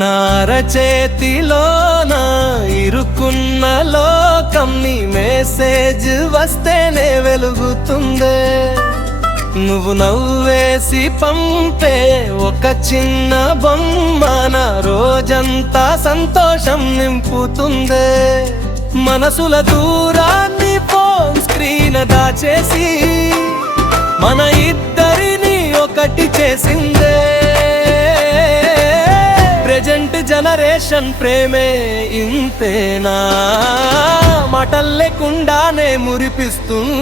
నారచేతిలోన ఇరుకున్న లోకం నీ మెసేజ్ వస్తేనే వెలుగుతుందే. నువ్వు నవ్వేసి పంపే ఒక చిన్న బొమ్మ నా రోజంతా సంతోషం నింపుతుందే. మనసుల దూరాన్ని ఫోన్ స్క్రీన్ దాచేసి మన ఇద్దరిని ఒకటి చేసిందే. ప్రెజెంట్ జనరేషన్ ప్రేమే ఇంతేనా, మాటలు లేకుండానే మురిపిస్తుందే.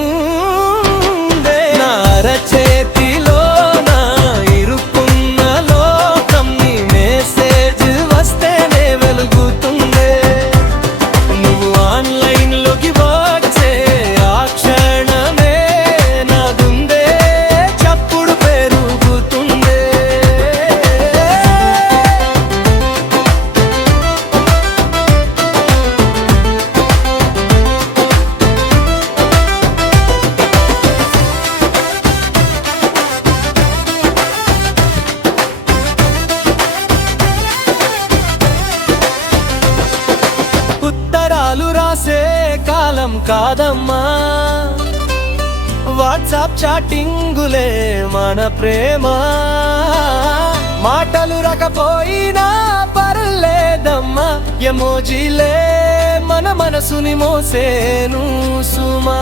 నారచేతిలో నా ఇరుక్కున్న లోకం నీ మెసేజ్ వస్తేనే వెలుగుతుందే. నువ్వు ఆన్లైన్ లోకి వచ్చే ఆ క్షణమే నా గుండె చప్పుడు పెరుగుతుందే. ఉత్తరాలు రాసే కాలం కాదమ్మా, వాట్సాప్ చాటింగులే మన ప్రేమ. మాటలు రాకపోయినా పర్లేదమ్మా, ఎమోజీలే మన మనసుని మోసేను సుమా.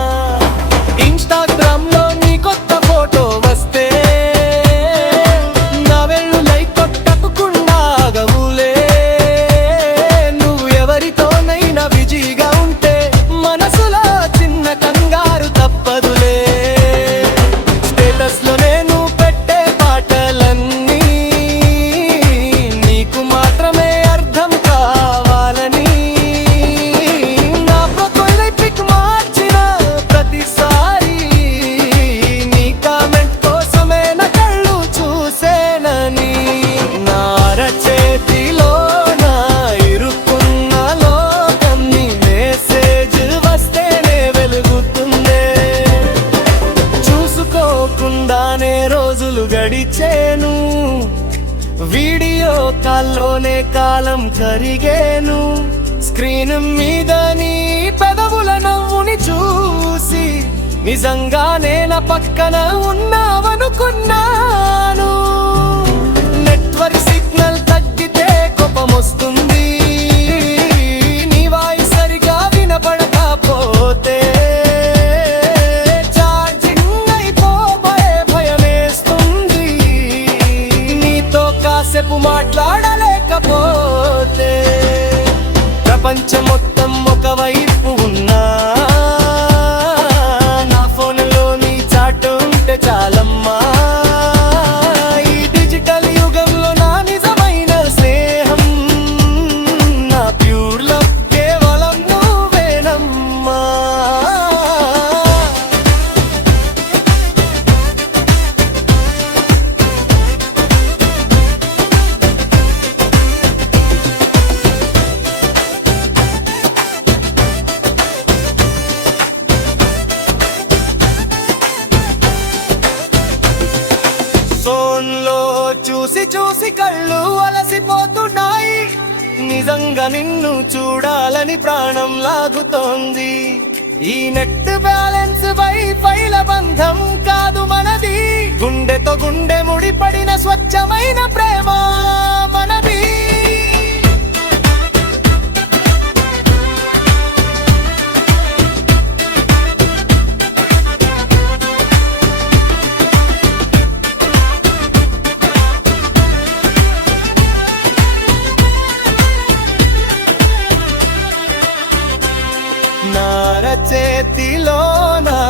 ఇన్స్టాగ్రామ్ లో నీ కొత్త ఫోటో వస్తే నా వెళ్ళు లైక్ కొట్టకుండా ఆగవులే. నువ్వు ఎవరితోనైనా బిజీగా ఉంటే మనసులో చిన్న కంగారు తప్పదులే. స్టేటస్ లో నేను పెట్టే పాటలన్నీ నీకు మాత్రమే అర్థం కావాలని. నా ప్రొఫైల్ పిక్ మార్చిన ప్రతిసారి నీ కామెంట్ కోసమే నా కళ్ళు చూసేనని. నారచేతిలో నా ఇరుక్కున్న లోకం నీ మెసేజ్ వస్తేనే వెలుగుతుందే. చూసుకోకుండానే రోజులు గడిచేను, వీడియో కాల్లోనే కాలం కరిగేను. స్క్రీన్ మీద నీ పెదవుల నవ్వుని చూసి నిజంగానే నా పక్కన ఉన్నావనుకున్నాను. నెట్వర్క్ సిగ్నల్ తగ్గితే కోపమొస్తుంది, నీ వాయిస్ సరిగా వినపడకపోతే. ఛార్జింగ్ అయిపోయే భయమేస్తుంది, నీతో కాసేపు మాట్లాడలేకపోతే. ప్రపంచం మొత్తం ఒకవైపు ఉన్నా నా ఫోన్లో నీ చాట్ ఉంటే చాలమ్మా. ఈ డిజిటల్ యుగంలో నా నిజమైన స్నేహం, నా ప్యూర్ లవ్ కేవలం నువ్వేనమ్మా. ఫోన్లో చూసి చూసి కళ్ళు అలసిపోతున్నాయి, నిజంగా నిన్ను చూడాలని ప్రాణం లాగుతోంది. ఈ నెట్ బ్యాలెన్స్ వైఫైల బంధం కాదు మనది, గుండెతో గుండె ముడిపడిన స్వచ్ఛమైన ప్రేమ మనది. నారచేతిలో నా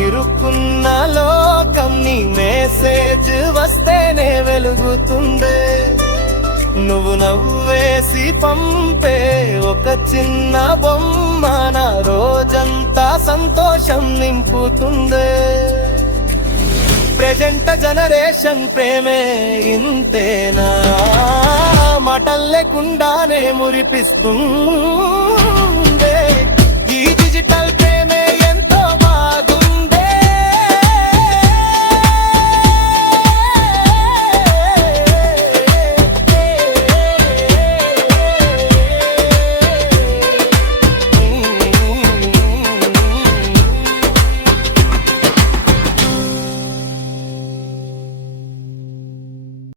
ఇరుక్కున్న లోకం నీ మెసేజ్ వస్తేనే వెలుగుతుందే. నువ్వు నవ్వేసి పంపే ఒక చిన్న బొమ్మ నా రోజంతా సంతోషం నింపుతుందే. ప్రెజెంట్ జనరేషన్ ప్రేమే ఇంతేనా, మాటలు లేకుండానే మురిపిస్తుంది.